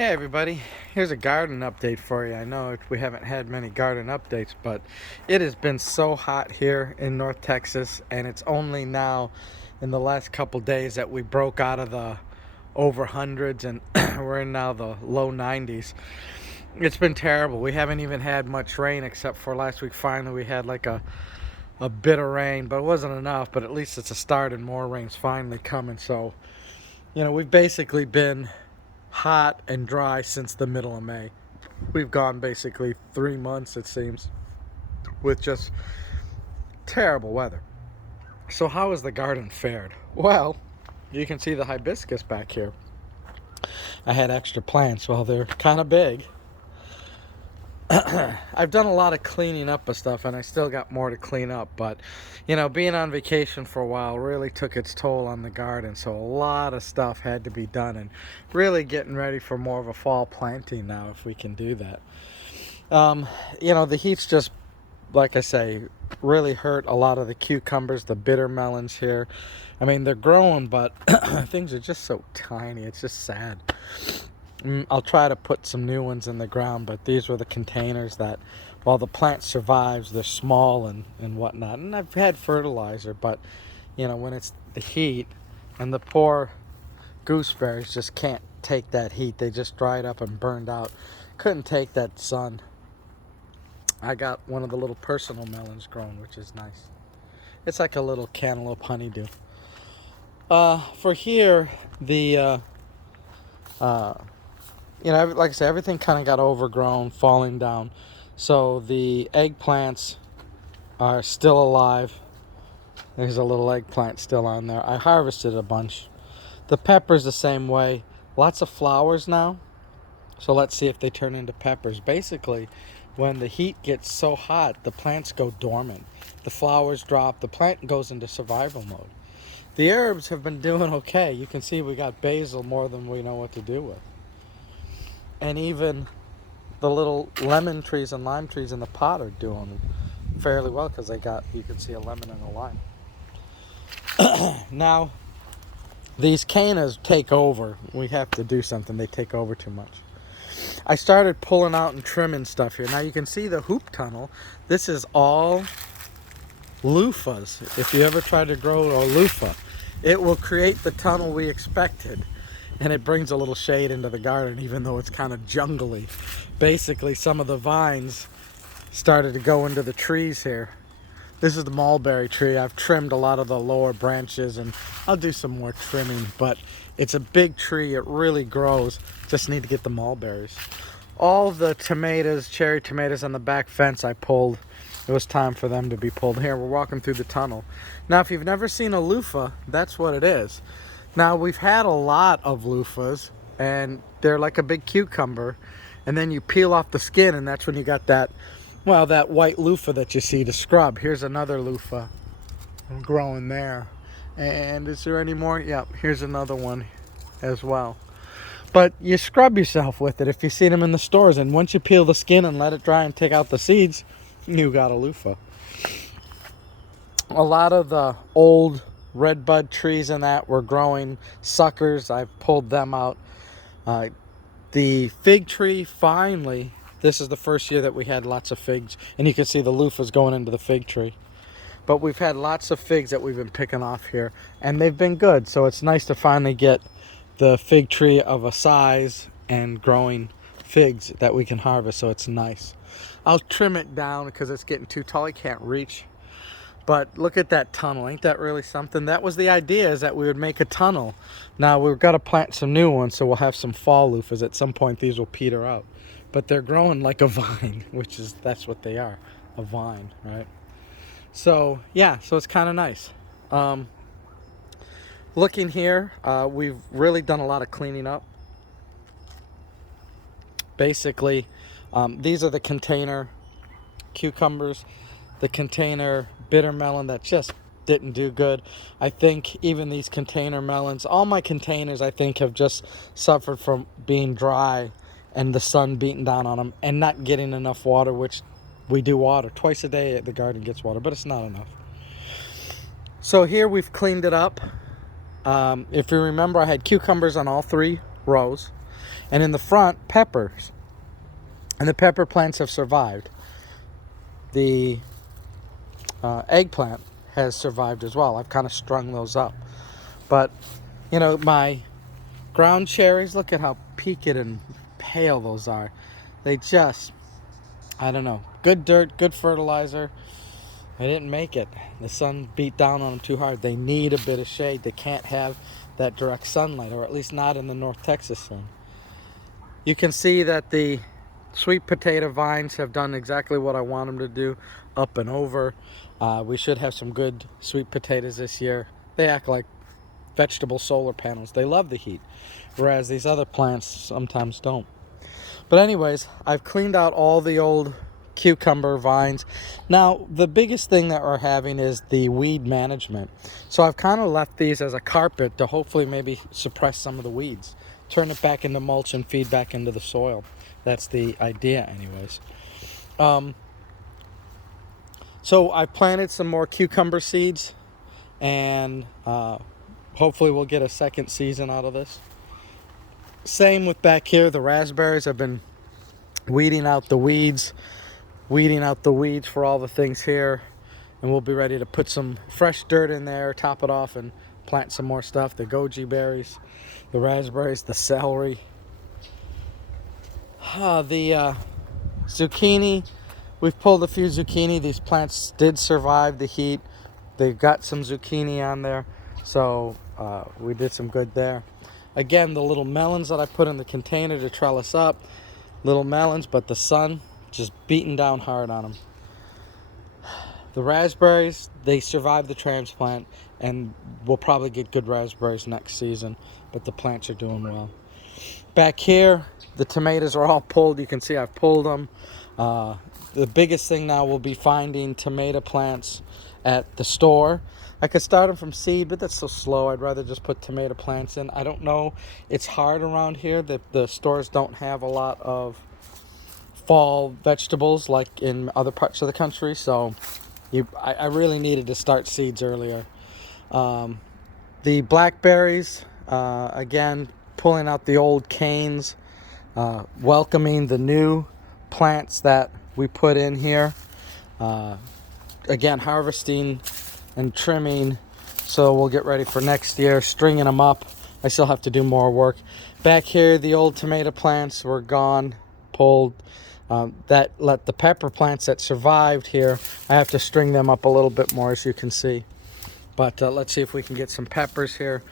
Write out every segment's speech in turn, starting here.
Hey everybody, here's a garden update for you. I know we haven't had many garden updates, but it has been so hot here in North Texas, and it's only now in the last couple days that we broke out of the over hundreds and we're in now the low 90s. It's been terrible. We haven't even had much rain except for last week. Finally we had like a bit of rain, but it wasn't enough, but at least it's a start and more rain's finally coming. So, we've basically been hot and dry since the middle of May. We've gone basically 3 months, it seems, with just terrible weather. So how has the garden fared? Well, you can see the hibiscus back here. I had extra plants. Well, they're kind of big. I've done a lot of cleaning up of stuff, and I still got more to clean up, but being on vacation for a while really took its toll on the garden, so a lot of stuff had to be done, and really getting ready for more of a fall planting now, if we can do that. The heat's just, like I say, really hurt a lot of the cucumbers, the bitter melons here. I mean, they're growing, but things are just so tiny. It's just sad. I'll try to put some new ones in the ground, but these were the containers that, while the plant survives, they're small and whatnot. And I've had fertilizer, but when it's the heat, and the poor gooseberries just can't take that heat. They just dried up and burned out. Couldn't take that sun. I got one of the little personal melons growing, which is nice. It's like a little cantaloupe honeydew. For here, the like I said, everything kind of got overgrown, falling down. So the eggplants are still alive. There's a little eggplant still on there. I harvested a bunch. The peppers the same way. Lots of flowers now. So let's see if they turn into peppers. Basically, when the heat gets so hot, the plants go dormant. The flowers drop. The plant goes into survival mode. The herbs have been doing okay. You can see we got basil more than we know what to do with. And even the little lemon trees and lime trees in the pot are doing fairly well because you can see a lemon and a lime. Now, these cannas take over. We have to do something. They take over too much. I started pulling out and trimming stuff here. Now you can see the hoop tunnel. This is all loofahs. If you ever try to grow a loofah, it will create the tunnel we expected. And it brings a little shade into the garden, even though it's kind of jungly. Basically, some of the vines started to go into the trees here. This is the mulberry tree. I've trimmed a lot of the lower branches, and I'll do some more trimming, but it's a big tree. It really grows. Just need to get the mulberries. All the tomatoes, cherry tomatoes on the back fence I pulled. It was time for them to be pulled. Here, we're walking through the tunnel. Now, if you've never seen a loofah, that's what it is. Now, we've had a lot of loofahs, and they're like a big cucumber, and then you peel off the skin, and that's when you got that white loofah that you see to scrub. Here's another loofah growing there. And is there any more? Yep, here's another one as well. But you scrub yourself with it if you see them in the stores, and once you peel the skin and let it dry and take out the seeds, you got a loofah. A lot of the old red bud trees and that were growing suckers. I've pulled them out. The fig tree, finally, this is the first year that we had lots of figs, and you can see the loofahs going into the fig tree. But we've had lots of figs that we've been picking off here, and they've been good. So it's nice to finally get the fig tree of a size and growing figs that we can harvest, so it's nice. I'll trim it down because it's getting too tall. I can't reach. But look at that tunnel. Ain't that really something? That was the idea, is that we would make a tunnel. Now we've got to plant some new ones, so we'll have some fall loofahs. At some point these will peter out. But they're growing like a vine, that's what they are, a vine, right? So yeah, so it's kind of nice. Looking here, we've really done a lot of cleaning up. Basically, these are the container cucumbers, the container bitter melon that just didn't do good. I think even these container melons, all my containers I think have just suffered from being dry and the sun beating down on them and not getting enough water, which we do water twice a day. The garden gets water, but it's not enough. So here we've cleaned it up. If you remember, I had cucumbers on all 3 rows. And in the front, peppers. And the pepper plants have survived. The eggplant has survived as well. I've kind of strung those up. But, you know, my ground cherries, look at how peaked and pale those are. They just, I don't know, good dirt, good fertilizer. I didn't make it. The sun beat down on them too hard. They need a bit of shade. They can't have that direct sunlight, or at least not in the North Texas sun. You can see that the sweet potato vines have done exactly what I want them to do, up and over. We should have some good sweet potatoes this year. They act like vegetable solar panels. They love the heat, whereas these other plants sometimes don't. But anyways, I've cleaned out all the old cucumber vines. Now, the biggest thing that we're having is the weed management. So I've kind of left these as a carpet to hopefully maybe suppress some of the weeds. Turn it back into mulch and feed back into the soil. That's the idea anyways. So I planted some more cucumber seeds, and hopefully we'll get a second season out of this. Same with back here, the raspberries. I've been weeding out the weeds for all the things here, and we'll be ready to put some fresh dirt in there, top it off, and plant some more stuff. The goji berries, the raspberries, the celery, the zucchini. We've pulled a few zucchini. These plants did survive the heat. They've got some zucchini on there, so we did some good there. Again, the little melons that I put in the container to trellis up, little melons, but the sun just beating down hard on them. The raspberries, they survived the transplant, and we'll probably get good raspberries next season, but the plants are doing well. Back here, the tomatoes are all pulled. You can see I've pulled them. The biggest thing now will be finding tomato plants at the store. I could start them from seed, but that's so slow. I'd rather just put tomato plants in. I don't know. It's hard around here. The stores don't have a lot of fall vegetables like in other parts of the country, so I really needed to start seeds earlier. The blackberries, again, pulling out the old canes, welcoming the new plants that we put in here. Again, harvesting and trimming, so we'll get ready for next year, stringing them up. I still have to do more work. Back here, the old tomato plants were gone, pulled. That let the pepper plants that survived here, I have to string them up a little bit more, as you can see. But let's see if we can get some peppers here.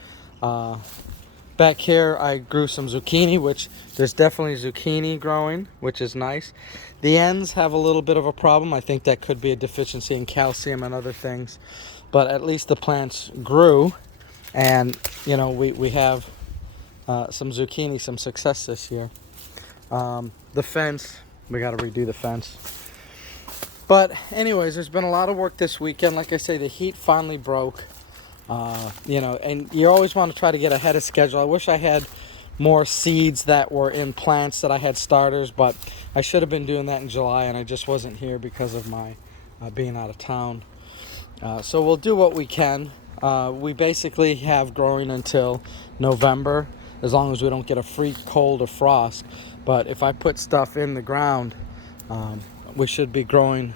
Back here, I grew some zucchini, which there's definitely zucchini growing, which is nice. The ends have a little bit of a problem. I think that could be a deficiency in calcium and other things. But at least the plants grew, and you know, we have some zucchini, some success this year. The fence, we got to redo the fence. But anyways, there's been a lot of work this weekend. Like I say, the heat finally broke. You know, and you always want to try to get ahead of schedule. I wish I had more seeds that were in plants that I had starters, but I should have been doing that in July, and I just wasn't here because of my being out of town. So we'll do what we can. We basically have growing until November, as long as we don't get a freak cold or frost. But if I put stuff in the ground, we should be growing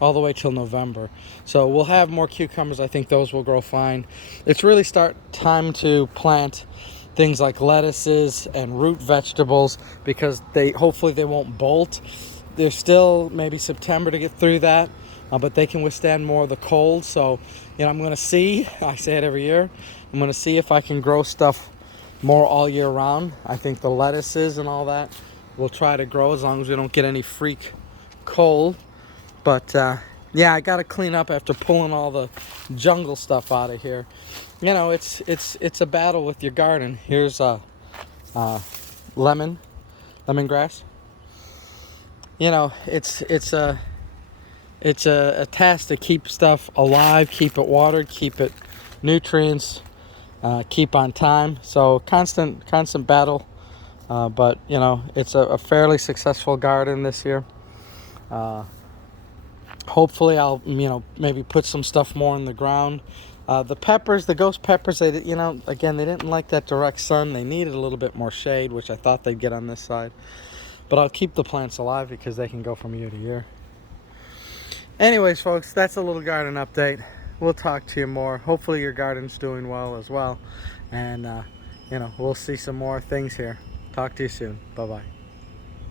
all the way till November. So we'll have more cucumbers. I think those will grow fine. It's really time to plant things like lettuces and root vegetables, because hopefully they won't bolt. There's still maybe September to get through that, but they can withstand more of the cold. So, you know, I'm going to see, I say it every year, I'm going to see if I can grow stuff more all year round. I think the lettuces and all that we'll try to grow as long as we don't get any freak cold. But yeah, I got to clean up after pulling all the jungle stuff out of here. You know, it's a battle with your garden. Here's lemongrass. You know, it's a task to keep stuff alive, keep it watered, keep it nutrients, keep on time. So constant battle. But you know, it's a fairly successful garden this year. Hopefully I'll, you know, maybe put some stuff more in the ground. The peppers, the ghost peppers, you know, again, they didn't like that direct sun. They needed a little bit more shade, which I thought they'd get on this side. But I'll keep the plants alive because they can go from year to year. Anyways, folks, that's a little garden update. We'll talk to you more. Hopefully your garden's doing well as well. And, you know, we'll see some more things here. Talk to you soon. Bye-bye.